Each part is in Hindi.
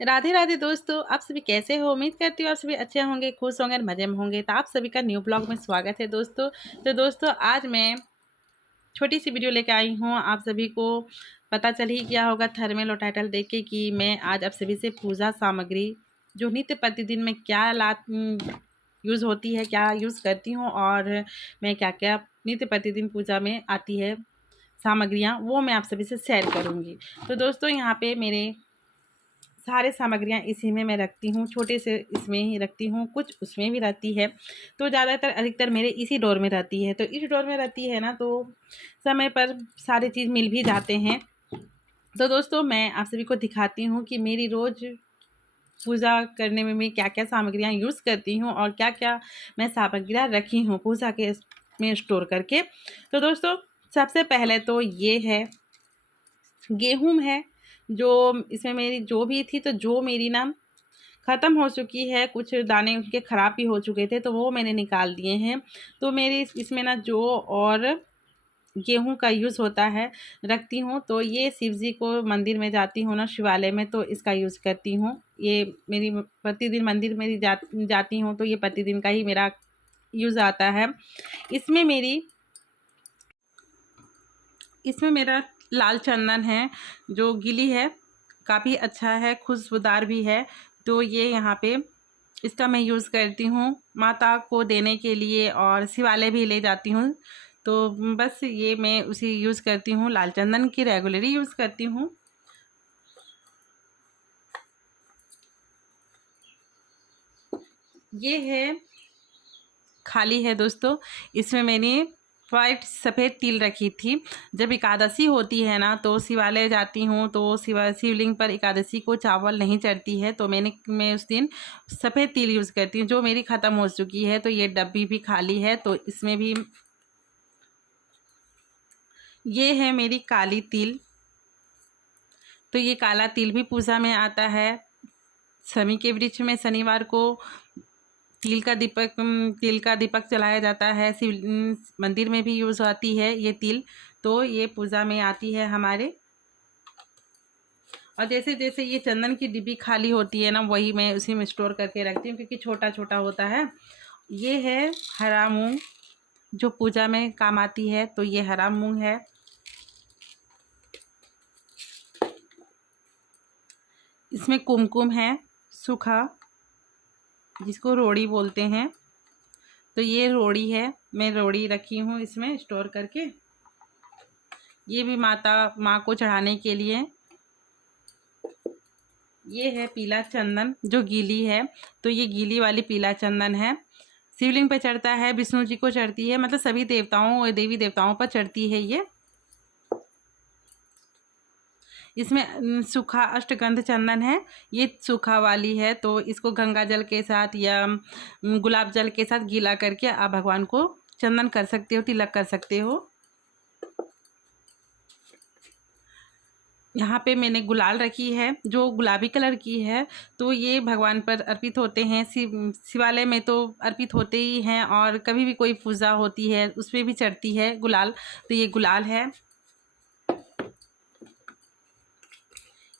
राधे राधे दोस्तों, आप सभी कैसे हो? उम्मीद करती हूँ आप सभी अच्छे होंगे, खुश होंगे और मज़े में होंगे। तो आप सभी का न्यू ब्लॉग में स्वागत है दोस्तों। तो दोस्तों आज मैं छोटी सी वीडियो लेके आई हूँ। आप सभी को पता चल ही गया होगा थंबनेल और टाइटल देख के कि मैं आज आप सभी से पूजा सामग्री जो नित्य प्रतिदिन में क्या यूज़ होती है, क्या यूज़ करती हूँ और मैं क्या क्या नित्य प्रतिदिन पूजा में आती है सामग्रियाँ, वो मैं आप सभी से शेयर करूँगी। तो दोस्तों यहाँ पे मेरे सारे सामग्रियाँ इसी में मैं रखती हूँ, छोटे से इसमें ही रखती हूँ, कुछ उसमें भी रहती है। तो ज़्यादातर अधिकतर मेरे इसी ड्रॉर में रहती है। तो इस ड्रॉर में रहती है ना, तो समय पर सारी चीज़ मिल भी जाते हैं। तो दोस्तों मैं आप सभी को दिखाती हूँ कि मेरी रोज़ पूजा करने में मैं क्या-क्या सामग्रियाँ यूज़ करती हूँ और क्या-क्या मैं सामग्रियाँ रखी हूँ पूजा के में स्टोर करके। तो दोस्तों सबसे पहले तो ये है, गेहूँ है, जो इसमें मेरी जो भी थी, तो जो मेरी ना ख़त्म हो चुकी है, कुछ दाने उसके ख़राब भी हो चुके थे, तो वो मैंने निकाल दिए हैं। तो मेरी इसमें ना जौ और गेहूँ का यूज़ होता है, रखती हूँ। तो ये शिव जी को मंदिर में जाती हूँ ना, शिवालय में, तो इसका यूज़ करती हूँ। ये मेरी प्रतिदिन मंदिर में जाती हूँ, तो ये प्रतिदिन का ही मेरा यूज़ आता है। इसमें मेरी इसमें मेरा लाल चंदन है, जो गीली है, काफ़ी अच्छा है, खुशबूदार भी है। तो ये यहाँ पे इसका मैं यूज़ करती हूँ माता को देने के लिए और शिवालय भी ले जाती हूँ। तो बस ये मैं उसी यूज़ करती हूँ, लाल चंदन की रेगुलरली यूज़ करती हूँ। ये है, खाली है दोस्तों। इसमें मैंने वाइट सफ़ेद तिल रखी थी। जब एकादशी होती है ना, तो शिवालय जाती हूँ, तो शिवलिंग पर एकादशी को चावल नहीं चढ़ती है, तो मैं उस दिन सफ़ेद तिल यूज़ करती हूँ, जो मेरी ख़त्म हो चुकी है। तो ये डब्बी भी खाली है, तो इसमें भी ये है मेरी काली तिल। तो ये काला तिल भी पूजा में आता है। शमी के वृक्ष में शनिवार को तिल का दीपक जलाया जाता है। मंदिर में भी यूज़ आती है ये तिल। तो ये पूजा में आती है हमारे। और जैसे जैसे ये चंदन की डिब्बी खाली होती है ना, वही मैं उसी में स्टोर करके रखती हूँ, क्योंकि छोटा छोटा होता है। ये है हरा मूंग, जो पूजा में काम आती है। तो ये हरा मूंग है। इसमें कुमकुम है, सूखा, जिसको रोड़ी बोलते हैं। तो ये रोड़ी है, मैं रोड़ी रखी हूँ इसमें स्टोर करके। ये भी माँ को चढ़ाने के लिए। ये है पीला चंदन, जो गीली है। तो ये गीली वाली पीला चंदन है, शिवलिंग पे चढ़ता है, विष्णु जी को चढ़ती है, मतलब सभी देवताओं और देवी देवताओं पर चढ़ती है ये। इसमें सूखा अष्टगंध चंदन है, ये सूखा वाली है। तो इसको गंगा जल के साथ या गुलाब जल के साथ गीला करके आप भगवान को चंदन कर सकते हो, तिलक कर सकते हो। यहाँ पे मैंने गुलाल रखी है, जो गुलाबी कलर की है। तो ये भगवान पर अर्पित होते हैं, शिवालय में तो अर्पित होते ही हैं, और कभी भी कोई पूजा होती है उसमें भी चढ़ती है गुलाल। तो ये गुलाल है।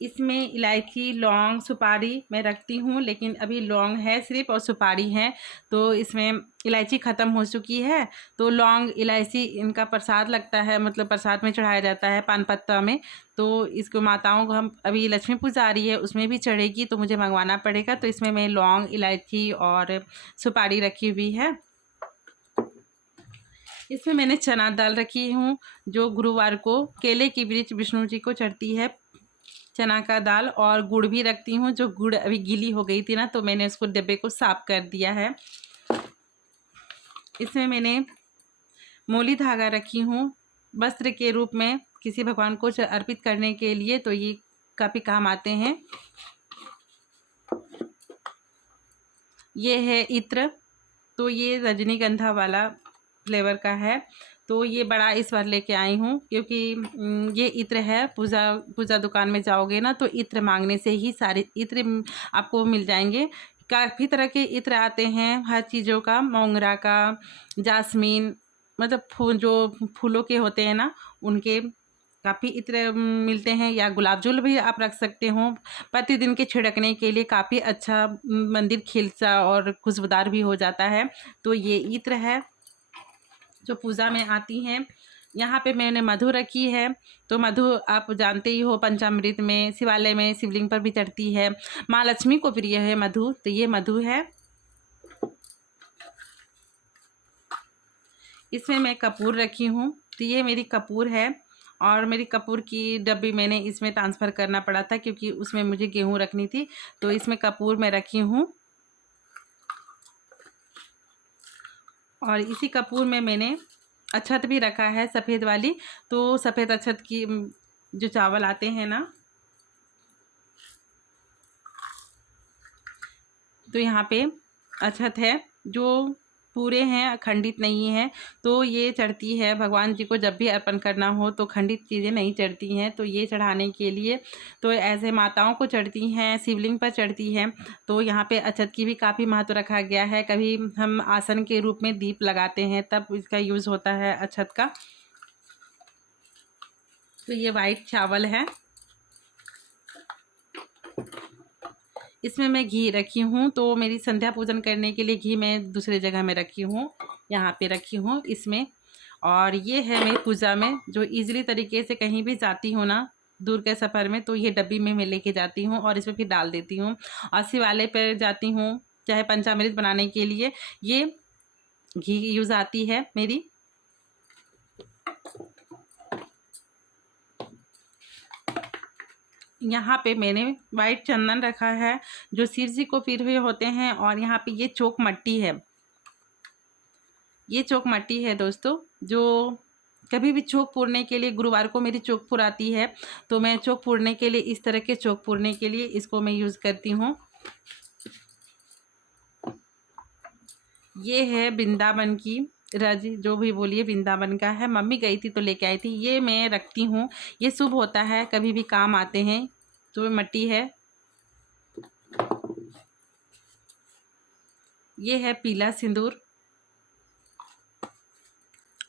इसमें इलायची, लौंग, सुपारी मैं रखती हूँ, लेकिन अभी लौंग है सिर्फ और सुपारी है। तो इसमें इलायची ख़त्म हो चुकी है। तो लौंग, इलायची इनका प्रसाद लगता है, मतलब प्रसाद में चढ़ाया जाता है पान पत्ता में। तो इसको माताओं को, हम अभी लक्ष्मी पूजा आ रही है उसमें भी चढ़ेगी, तो मुझे मंगवाना पड़ेगा। तो इसमें मैं लौंग, इलायची और सुपारी रखी हुई है। इसमें मैंने चना दाल रखी हूँ, जो गुरुवार को केले की वृक्ष विष्णु जी को चढ़ती है। चना का दाल और गुड़ भी रखती हूँ, जो गुड़ अभी गीली हो गई थी ना, तो मैंने उसको डिब्बे को साफ कर दिया है। इसमें मैंने मोली धागा रखी हूँ, वस्त्र के रूप में किसी भगवान को अर्पित करने के लिए, तो ये काफ़ी काम आते हैं। ये है इत्र, तो ये रजनीगंधा वाला फ्लेवर का है। तो ये बड़ा इस बार लेके आई हूँ, क्योंकि ये इत्र है, पूजा दुकान में जाओगे ना, तो इत्र मांगने से ही सारे इत्र आपको मिल जाएंगे। काफ़ी तरह के इत्र आते हैं, हर चीज़ों का, मोगरा का, जास्मीन, मतलब जो फूलों के होते हैं ना, उनके। काफ़ी इत्र मिलते हैं, या गुलाब जल भी आप रख सकते हो। प्रतिदिन के छिड़कने के लिए काफ़ी अच्छा मंदिर खिलता और खुशबूदार भी हो जाता है। तो ये इत्र है जो पूजा में आती हैं। यहाँ पे मैंने मधु रखी है। तो मधु आप जानते ही हो, पंचामृत में, शिवालय में शिवलिंग पर भी चढ़ती है। माँ लक्ष्मी को प्रिय है मधु, तो ये मधु है। इसमें मैं कपूर रखी हूँ, तो ये मेरी कपूर है। और मेरी कपूर की डब्बी मैंने इसमें ट्रांसफ़र करना पड़ा था, क्योंकि उसमें मुझे गेहूँ रखनी थी, तो इसमें कपूर मैं रखी हूँ। और इसी कपूर में मैंने अक्षत भी रखा है, सफ़ेद वाली। तो सफ़ेद अक्षत की जो चावल आते हैं ना, तो यहाँ पे अक्षत है जो पूरे हैं, खंडित नहीं है। तो ये चढ़ती है भगवान जी को, जब भी अर्पण करना हो तो खंडित चीज़ें नहीं चढ़ती हैं, तो ये चढ़ाने के लिए। तो ऐसे माताओं को चढ़ती हैं, शिवलिंग पर चढ़ती हैं। तो यहाँ पे अक्षत की भी काफ़ी महत्व रखा गया है। कभी हम आसन के रूप में दीप लगाते हैं, तब इसका यूज़ होता है अक्षत का। तो ये वाइट चावल है। इसमें मैं घी रखी हूँ, तो मेरी संध्या पूजन करने के लिए घी मैं दूसरे जगह में रखी हूँ, यहाँ पे रखी हूँ इसमें। और ये है मेरी पूजा में जो ईज़िली तरीके से कहीं भी जाती हूँ ना, दूर के सफ़र में, तो ये डब्बी में मैं लेके जाती हूँ और इसमें फिर डाल देती हूँ। और शिवालय पर जाती हूँ, चाहे पंचामृत बनाने के लिए ये घी यूज़ आती है मेरी। यहाँ पे मैंने वाइट चंदन रखा है जो शिव जी को पीर हुए होते हैं। और यहाँ पे ये चौक मट्टी है, ये चौक मट्टी है दोस्तों। जो कभी भी चौक पूरने के लिए, गुरुवार को मेरी चौक पुराती है, तो मैं चौक पूरने के लिए, इस तरह के चौक पूरने के लिए इसको मैं यूज़ करती हूँ। ये है वृंदावन की रज, जो भी बोलिए वृंदावन का है। मम्मी गई थी तो लेके आई थी, ये मैं रखती हूँ। ये शुभ होता है, कभी भी काम आते हैं। तो मट्टी है। ये है पीला सिंदूर,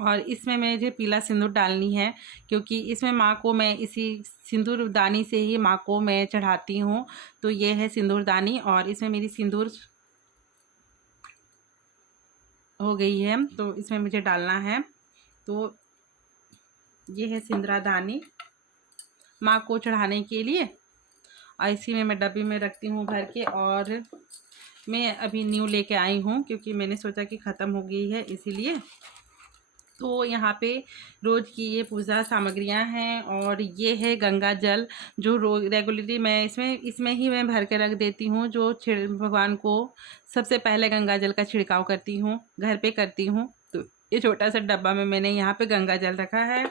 और इसमें मुझे पीला सिंदूर डालनी है, क्योंकि इसमें माँ को मैं इसी सिंदूर दानी से ही माँ को मैं चढ़ाती हूँ। तो ये है सिंदूर दानी, और इसमें मेरी सिंदूर हो गई है, तो इसमें मुझे डालना है। तो ये है सिंदूरदानी माँ को चढ़ाने के लिए, और इसी में मैं डब्बी में रखती हूँ भर के। और मैं अभी न्यू लेके आई हूँ, क्योंकि मैंने सोचा कि ख़त्म हो गई है इसीलिए। तो यहाँ पे रोज़ की ये पूजा सामग्रियाँ हैं। और ये है गंगा जल, जो रेगुलरली मैं इसमें ही मैं भर के रख देती हूँ। जो भगवान को सबसे पहले गंगा जल का छिड़काव करती हूँ, घर पे करती हूँ। तो ये छोटा सा डब्बा में मैंने यहाँ पे गंगा जल रखा है।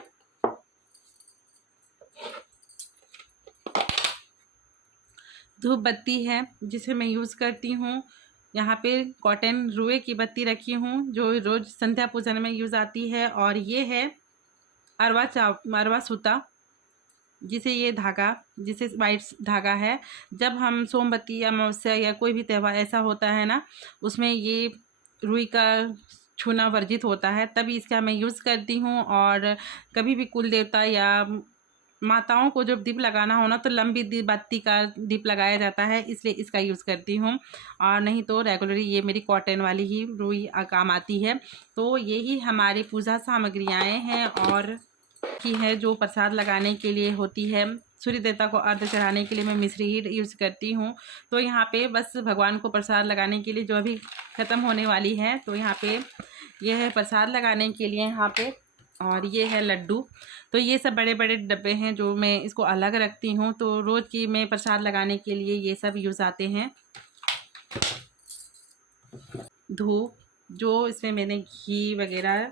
धूप बत्ती है जिसे मैं यूज़ करती हूँ। यहाँ पे कॉटन रुए की बत्ती रखी हूँ, जो रोज़ संध्या पूजन में यूज़ आती है। और ये है अरवा सूता, जिसे ये धागा, जिसे वाइट धागा है। जब हम सोमवती या अमावस्या या कोई भी त्यौहार ऐसा होता है ना, उसमें ये रुई का छूना वर्जित होता है, तभी इसका मैं यूज़ करती हूँ। और कभी भी कुल देवता या माताओं को जब दीप लगाना हो ना, तो लंबी बत्ती का दीप लगाया जाता है, इसलिए इसका यूज़ करती हूँ। और नहीं तो रेगुलरली ये मेरी कॉटन वाली ही रुई काम आती है। तो यही हमारी पूजा सामग्रियाँ हैं। और की है जो प्रसाद लगाने के लिए होती है, सूर्य देवता को अर्घ चढ़ाने के लिए मैं मिश्री ही यूज़ करती हूँ। तो यहाँ पे बस भगवान को प्रसाद लगाने के लिए, जो अभी ख़त्म होने वाली है, तो यहाँ पे ये है प्रसाद लगाने के लिए यहाँ पे। और ये है लड्डू। तो ये सब बड़े बड़े डब्बे हैं जो मैं इसको अलग रखती हूँ। तो रोज़ की मैं प्रसाद लगाने के लिए ये सब यूज़ आते हैं। धूप, जो इसमें मैंने घी वगैरह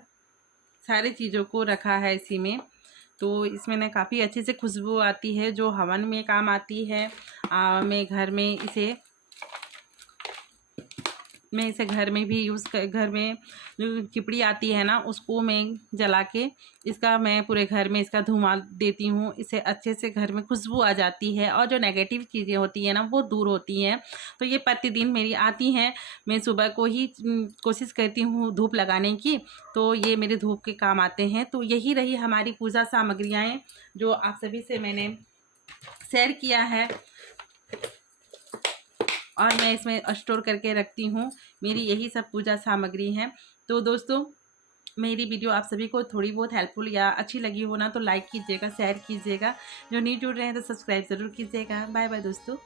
सारी चीज़ों को रखा है इसी में। तो इसमें ना काफ़ी अच्छे से खुशबू आती है, जो हवन में काम आती है। मैं घर में इसे मैं इसे घर में भी घर में जो चिपड़ी आती है ना, उसको मैं जला के इसका मैं पूरे घर में इसका धुआं देती हूँ। इससे अच्छे से घर में खुशबू आ जाती है और जो नेगेटिव चीज़ें होती हैं ना, वो दूर होती हैं। तो ये प्रतिदिन मेरी आती हैं। मैं सुबह को ही कोशिश करती हूँ धूप लगाने की, तो ये मेरे धूप के काम आते हैं। तो यही रही हमारी पूजा सामग्रियाँ जो आप सभी से मैंने शेयर किया है और मैं इसमें स्टोर करके रखती हूँ। मेरी यही सब पूजा सामग्री हैं। तो दोस्तों, मेरी वीडियो आप सभी को थोड़ी बहुत हेल्पफुल या अच्छी लगी हो ना, तो लाइक कीजिएगा, शेयर कीजिएगा। जो नहीं जुड़ रहे हैं तो सब्सक्राइब ज़रूर कीजिएगा। बाय बाय दोस्तों।